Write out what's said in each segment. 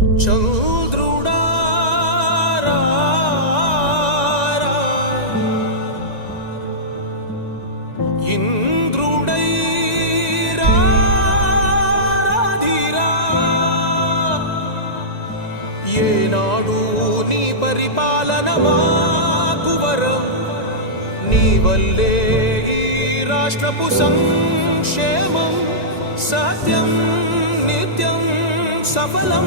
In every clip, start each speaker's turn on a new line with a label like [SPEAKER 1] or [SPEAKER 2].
[SPEAKER 1] చంద్రుడా ఇంద్రుడై ఏనాడు నీ పరిపాలన మాకు వరం. నీ వల్లే ఈ సత్యం నిత్యం సఫలం.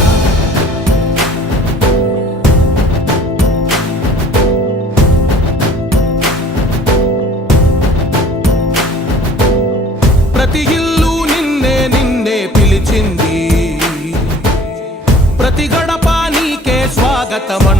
[SPEAKER 1] gata.